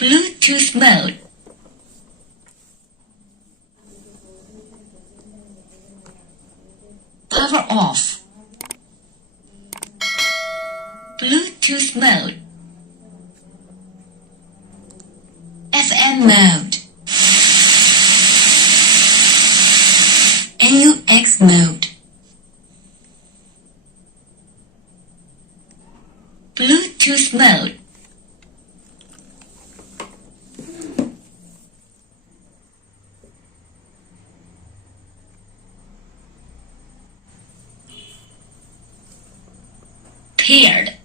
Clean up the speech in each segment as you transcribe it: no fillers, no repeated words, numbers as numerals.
Bluetooth mode. Power off. Bluetooth mode. FM mode. AUX mode. Bluetooth mode. Paired.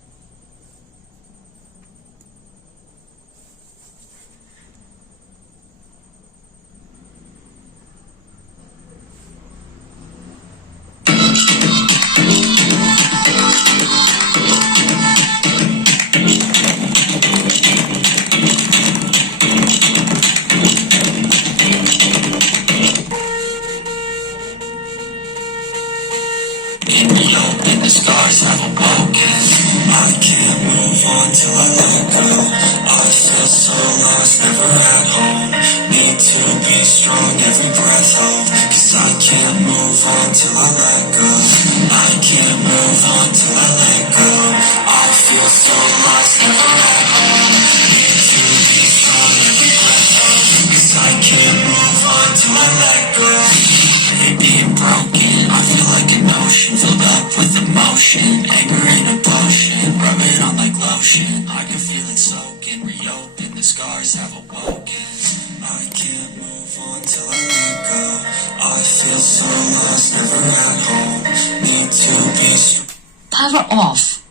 The stars have awoken. I can't move on till I let go. I feel so lost, never at home. Need to be strong, every breath hold. Cause I can't move on till I let go. I can't move on till I let go. I feel so lost, never at home. Need to be strong, every breath hold. Cause I can't move on till I let go. I hate being broken, I feel like an ocean filled up with emotion, anger and emotion, rub it on like lotion. I can feel it soaking, reopen, the scars have awoken. I can't move on till I let go. I feel so lost, never at home. Need to to be Power off.